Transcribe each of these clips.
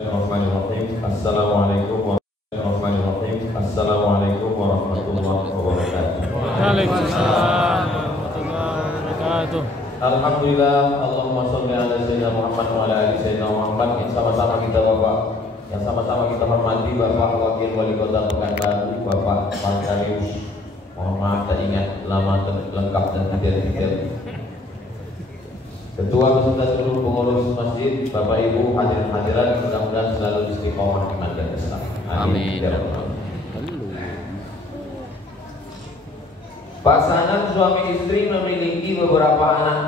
Assalamualaikum warahmatullahi wabarakatuh. Waalaikumsalam warahmatullahi wabarakatuh. Alhamdulillah, Allahumma sholli ala sayyidina Muhammad wa ala ali sayyidina Muhammad. Yang sama-sama kita Bapak, yang sama-sama kita hormati Bapak Wakil Wali Kota Pekanbaru, Bapak Markarius. Mohon maaf tak ingat lama lengkap dan detail. Ketua beserta seluruh pengurus masjid, Bapak Ibu hadirin hadirat, mudah-mudahan selalu istiqomah iman dan Islam. Amin. Pasangan suami istri memiliki beberapa anak.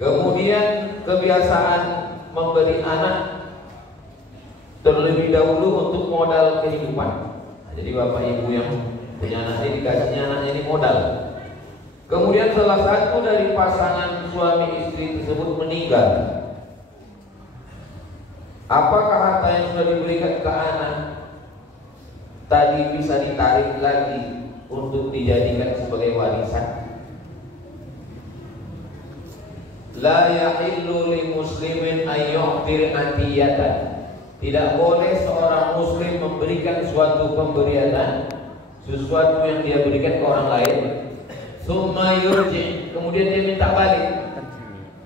Kemudian kebiasaan memberi anak terlebih dahulu untuk modal kehidupan. Jadi Bapak Ibu yang punya anak ini dikasihnya anaknya ini modal. Kemudian salah satu dari pasangan suami istri tersebut meninggal. Apakah harta yang sudah diberikan ke anak tadi bisa ditarik lagi untuk dijadikan sebagai warisan? La yahillu li muslimin ayyu'tir atiyatan. Tidak boleh seorang muslim memberikan suatu pemberian, sesuatu yang dia berikan ke orang lain, summa yurji, kemudian dia minta balik.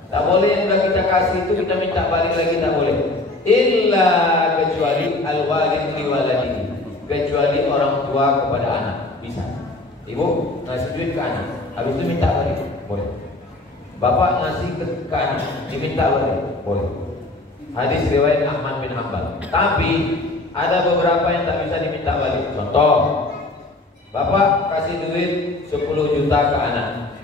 Tak boleh yang sudah kita kasih itu kita minta balik lagi, tak boleh. Illa kecuali al-walid li waladihi, kecuali orang tua kepada anak. Bisa. Ibu ngasih duit ke anak, habis itu minta balik, boleh. Bapak ngasih ke anak, diminta balik, boleh. Hadis riwayat Ahmad bin Hanbal. Tapi ada beberapa yang tak bisa diminta balik. Contoh, Bapak kasih duit 10 juta ke anak.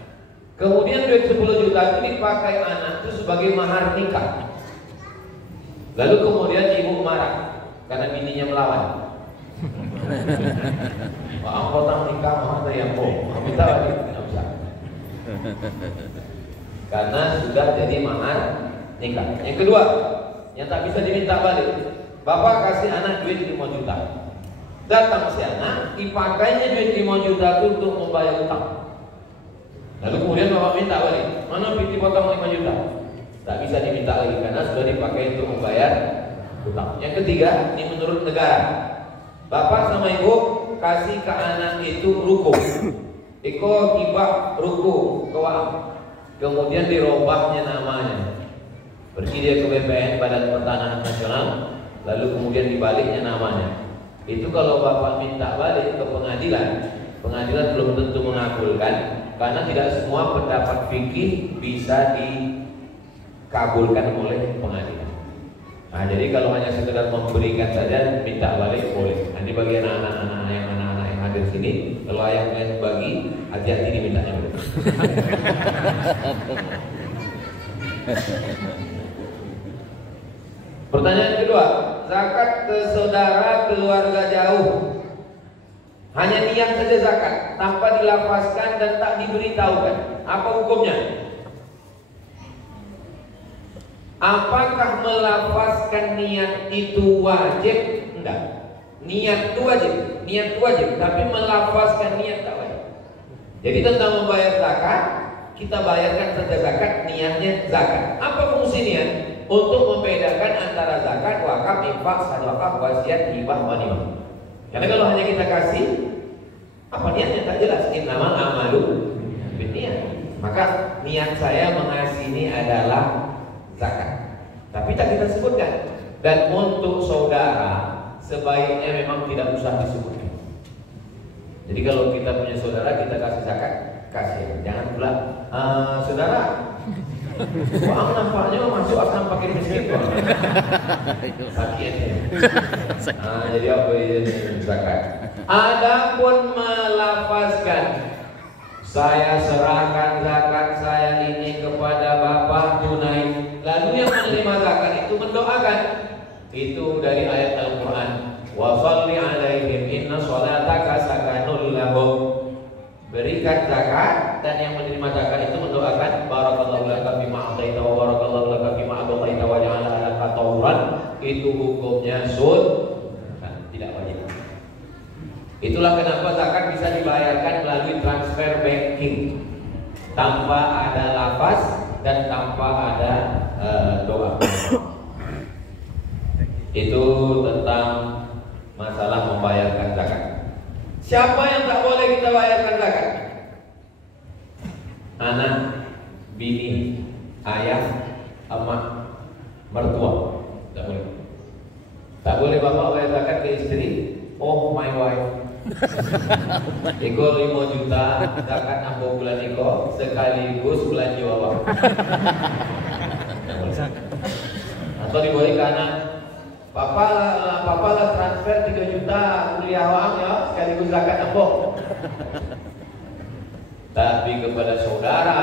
Kemudian duit 10 juta itu dipakai anak itu sebagai mahar nikah. Lalu kemudian ibu marah karena bininya melawan. Wah, potong nikah mah yang minta balik, tidak bisa. Karena sudah jadi mahar nikah. Yang kedua, yang tak bisa diminta balik, Bapak kasih anak duit 5 juta. Datang si anak, dipakainya duit 5 juta itu untuk membayar utang. Lalu kemudian Bapak minta balik, mana piti potong 5 juta? Tak bisa diminta lagi karena sudah dipakai untuk membayar utang. Yang ketiga, ini menurut negara. Bapak sama ibu kasih ke anak itu ruko. Iko hibah ruko keuangan. Kemudian dirubahnya namanya. Pergi dia ke BPN, Badan Pertanahan Nasional, lalu kemudian dibaliknya namanya. Itu kalau Bapak minta balik ke pengadilan, pengadilan belum tentu mengabulkan karena tidak semua pendapat fikih bisa dikabulkan oleh pengadilan. Nah, jadi kalau hanya sekedar memberikan saja minta balik boleh. Nanti bagi anak-anak yang hadir sini, kalau ayahnya bagi, hati-hati dimintanya dulu. Pertanyaan kedua, zakat ke saudara keluarga jauh. Hanya niat saja zakat, tanpa dilafazkan dan tak diberitahukan. Apa hukumnya? Apakah melafazkan niat itu wajib? Enggak. Niat itu wajib, tapi melafazkan niat tak wajib. Jadi tentang membayar zakat, kita bayarkan saja zakat, niatnya zakat. Apa fungsi niat? Untuk membedakan antara zakat, wakaf, infak, sedekah, wasiat, hibah, ghanimah. Karena kalau hanya kita kasih, apa niatnya tak jelas. Innamal a'malu binniyat. Maka niat saya mengasihi ini adalah zakat. Tapi tak kita sebutkan. Dan untuk saudara sebaiknya memang tidak usah disebutkan. Jadi kalau kita punya saudara kita kasih zakat, kasih. Jangan pula saudara, wah nampaknya masuk akan pakai miskin kok. Sakitnya. Jadi apa ini zakat? Adapun melafazkan, saya serahkan zakat saya ini kepada Bapak tunai. Lalu yang menerima zakat itu mendoakan. Itu dari ayat Al-Quran. Wa sholli alaihim inna sholataka sakanul lahum. Berikan zakat, dan yang menerima zakat itu mendoakan barakallahu laka bima ataita wa barakallahu laka bima abqaita wa ja'ala laka tawran. Itu hukumnya tidak wajib. Itulah kenapa zakat bisa dibayarkan melalui transfer banking tanpa ada lafaz dan tanpa ada doa. Itu tentang masalah membayarkan zakat. Siapa yang tak boleh kita bayarkan zakat? Anak, bini, ayah, emak, mertua. Tak boleh. Tak boleh bapak bayar zakat ke istri. Oh my wife, Iko 5 juta zakat ambo bulan Iko sekaligus belanja awak. Atau diberi ke anak, papa lah transfer 3 juta kuliah awak ya sekaligus zakat ambo. Tapi kepada saudara,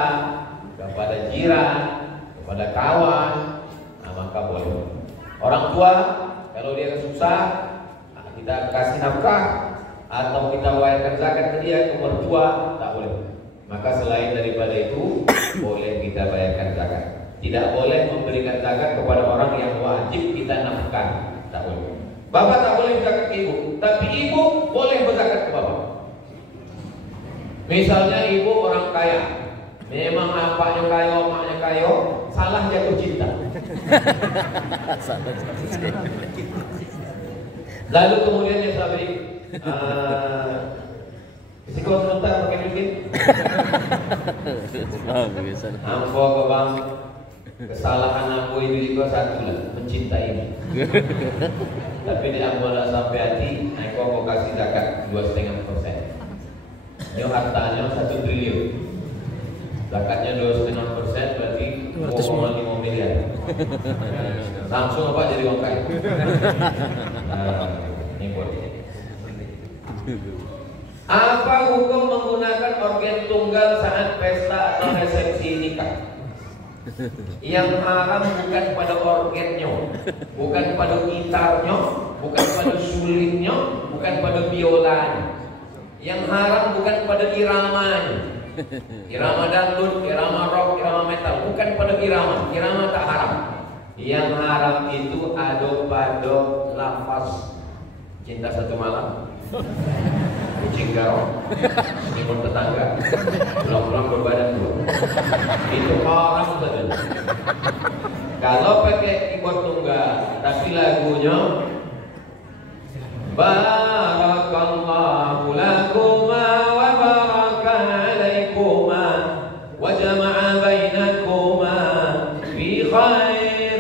kepada jiran, kepada kawan, maka boleh. Orang tua kalau dia susah, kita kasih nafkah atau kita bayarkan zakat ke dia, ke mertua, tak boleh. Maka selain daripada itu, boleh kita bayarkan zakat. Tidak boleh memberikan zakat kepada orang yang wajib kita nafkah, tak boleh. Bapak tak boleh berzakat ke ibu, tapi ibu boleh berzakat ke bapak. Misalnya ibu orang kaya, memang bapaknya kaya, emaknya kaya, salah jatuh cinta. Lalu kemudian dia sabri, risiko sebentar pakai duit. Ambo ke bang, kesalahan ambo itu juga satu lah, mencintai. Tapi di ambo lah sampai hati, aku mau kasih zakat 2,5%. Ini hartanya 1 triliun. Zakatnya 2,5% berarti 2,5 miliar. Langsung apa jadi orang kaya? Ini boleh. Apa hukum menggunakan organ tunggal saat pesta atau resepsi nikah? Yang haram bukan pada organnya, bukan pada gitarnya, bukan pada sulingnya, bukan pada biolanya. Yang haram bukan pada iramanya. Irama dangdut, irama rock, irama metal, bukan pada irama. Irama tak haram. Yang haram itu ado-ado lafaz cinta satu malam, kucing garong, selimut tetangga, pulang-pulang berbadan dua. Itu haram saja. Kalau pakai keyboard tunggal, tapi lagunya Barakallahu lakuma wa baraka alaikuma wa jama'a bainakuma fi khair.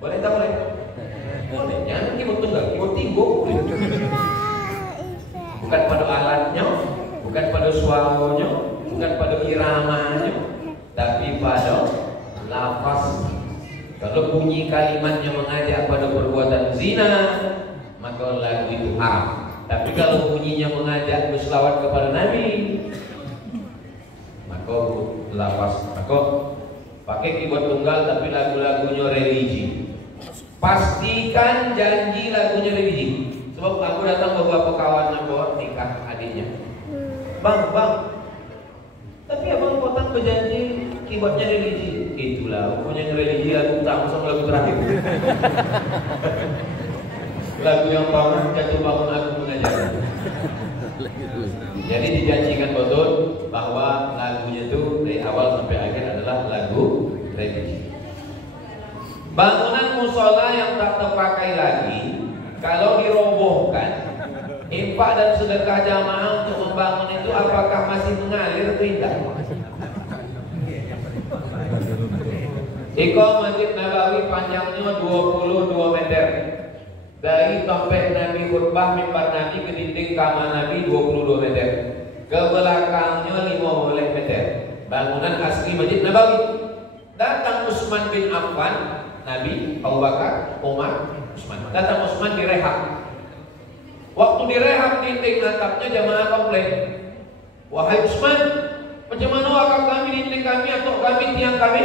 Boleh tak boleh? Boleh. Jangan keyboard tunggal, keyboard tinggung. Bukan pada alatnya, bukan pada suaranya, bukan pada iramanya, tapi pada lafaz. Kalau bunyi kalimatnya mengajak pada perbuatan zina, maka lagu itu haram. Tapi kalau bunyinya mengajak berselawat kepada Nabi, maka lafaz. Maka pakai keyboard tunggal tapi lagu-lagunya religi. Pastikan janji lagunya religi. Sebab aku datang beberapa kawan aku nikah adiknya. Bang, tapi abang potong berjanji keyboardnya religi. Itulah, punya religi lagu utama sama lagu terakhir. Lagu yang pertama jatuh bangun aku mengajar. Jadi dijanjikan betul bahwa lagunya itu dari awal sampai akhir adalah lagu religi. Bangunan musola yang tak terpakai lagi, kalau dirobohkan, infak dan sedekah jamaah untuk membangun itu apakah masih mengalir atau tidak? Iko Masjid Nabawi panjangnya 22 meter. Dari tempat Nabi khutbah mimbar Nabi ke dinding kamar Nabi 22 meter. Ke belakangnya 15 meter. Bangunan asli Masjid Nabawi. Datang Utsman bin Affan, Nabi, Abu Bakar, Umar, Utsman. Datang Utsman direhab. Waktu direhab dinding atapnya jamaah komplain. Wahai Utsman, macam mana akak kami dinding kami atau kami tiang kami?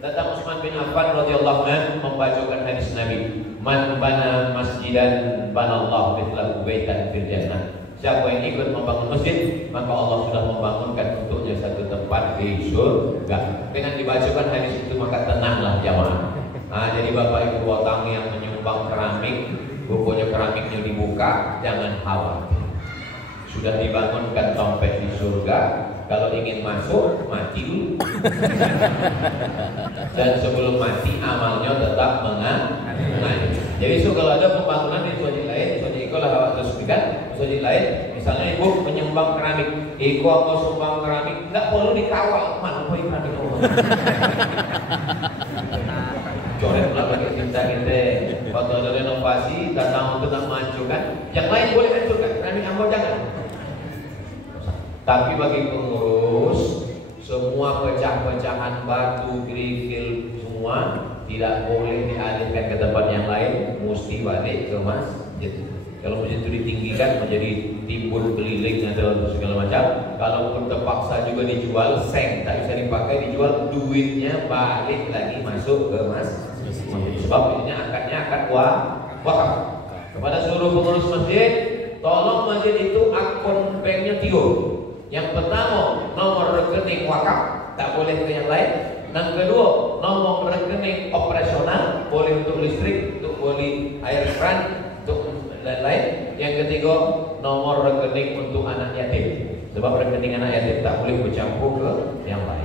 Datang Utsman bin Affan radhiyallahu anhu membacakan hadis Nabi, "Man bana masjidan banallahu mithlahu baitan fil jannah." Siapa yang ikut membangun masjid, maka Allah sudah membangunkan untuknya satu tempat di surga. Dengan dibacakan hadis itu maka tenanglah jamaah. Jadi bapak ibu otang yang menyumbang keramik, rupanya keramiknya dibuka, jangan khawatir. Sudah dibangunkan dompet di surga. Kalau ingin masuk, mati dulu. Dan sebelum mati, amalnya tetap mengalir. Jadi kalau ada pembangunan di masjid lain, masjid Iko lah awak resmikan, masjid lain, misalnya ibu menyumbang keramik, Iko mau sumbang keramik, nggak perlu dikawal, mana boleh keramik Allah. Coret pula pakai cinta kita. Waktu ada renovasi, datang untuk nak menghancurkan, yang lain boleh hancurkan, keramik ambo jangan. Tapi bagi pengurus, semua pecah-pecahan batu, kerikil, semua tidak boleh dialihkan ke tempat yang lain, mesti balik ke masjid. Kalau masjid itu ditinggikan menjadi timbul keliling atau segala macam, kalaupun terpaksa juga dijual, seng tak bisa dipakai, dijual, duitnya balik lagi masuk ke masjid. Sebab ini akadnya akad wakaf. Kepada seluruh pengurus masjid, tolong masjid itu akun banknya 3. Yang pertama, nomor rekening wakaf, tak boleh ke yang lain. Yang kedua, nomor rekening operasional, boleh untuk listrik, untuk beli air keran, untuk lain-lain. Yang ketiga, nomor rekening untuk anak yatim. Sebab rekening anak yatim tak boleh bercampur ke yang lain.